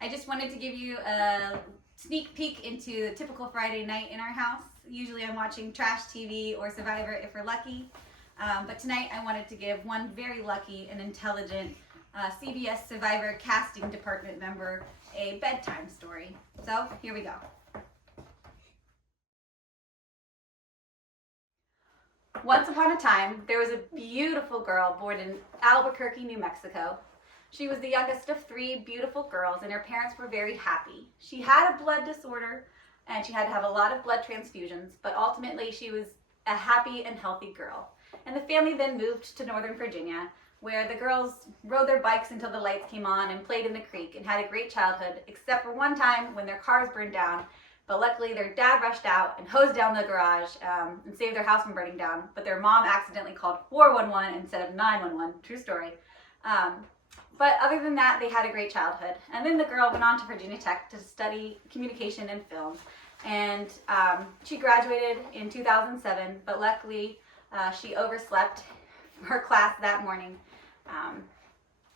I just wanted to give you a sneak peek into the typical Friday night in our house. Usually I'm watching trash TV or Survivor if we're lucky. But tonight I wanted to give one very lucky and intelligent CBS Survivor casting department member a bedtime story. So here we go. Once upon a time, there was a beautiful girl born in Albuquerque, New Mexico. She was the youngest of three beautiful girls, and her parents were very happy. She had a blood disorder, and she had to have a lot of blood transfusions, but ultimately she was a happy and healthy girl. And the family then moved to Northern Virginia, where the girls rode their bikes until the lights came on and played in the creek and had a great childhood, except for one time when their cars burned down. But luckily their dad rushed out and hosed down the garage and saved their house from burning down. But their mom accidentally called 411 instead of 911. True story. But other than that, they had a great childhood. And then the girl went on to Virginia Tech to study communication and film. And she graduated in 2007, but luckily she overslept her class that morning.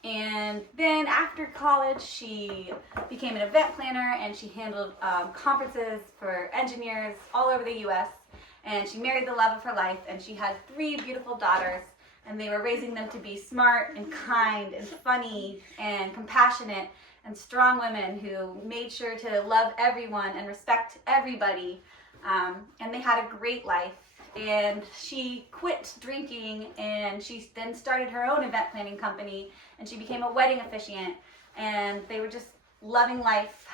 And then after college, she became an event planner and she handled conferences for engineers all over the US. And she married the love of her life, and she had three beautiful daughters, and they were raising them to be smart and kind and funny and compassionate and strong women who made sure to love everyone and respect everybody. And they had a great life. And she quit drinking, and she then started her own event planning company, and she became a wedding officiant, and they were just loving life.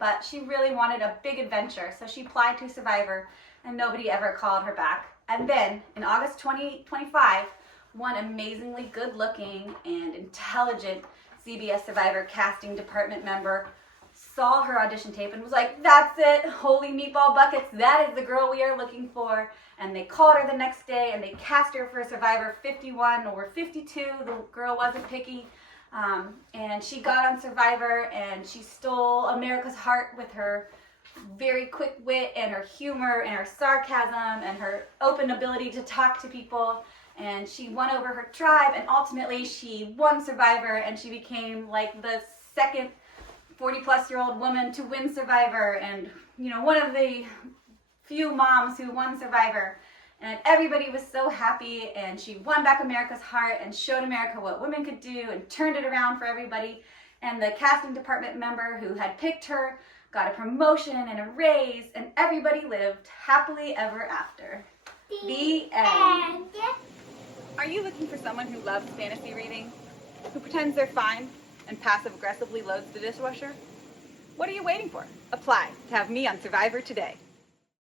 But she really wanted a big adventure, so she applied to Survivor, and nobody ever called her back. And then in August 2025, one amazingly good-looking and intelligent CBS Survivor casting department member saw her audition tape and was like, "That's it, holy meatball buckets, that is the girl we are looking for." And they called her the next day and they cast her for Survivor 51 or 52. The girl wasn't picky. And she got on Survivor, and she stole America's heart with her very quick wit and her humor and her sarcasm and her open ability to talk to people. And she won over her tribe, and ultimately she won Survivor, and she became like the second 40-plus-year-old woman to win Survivor, and one of the few moms who won Survivor. And everybody was so happy, and she won back America's heart and showed America what women could do and turned it around for everybody. And the casting department member who had picked her got a promotion and a raise, and everybody lived happily ever after. The end. Are you looking for someone who loves fantasy reading, who pretends they're fine and passive-aggressively loads the dishwasher? What are you waiting for? Apply to have me on Survivor today.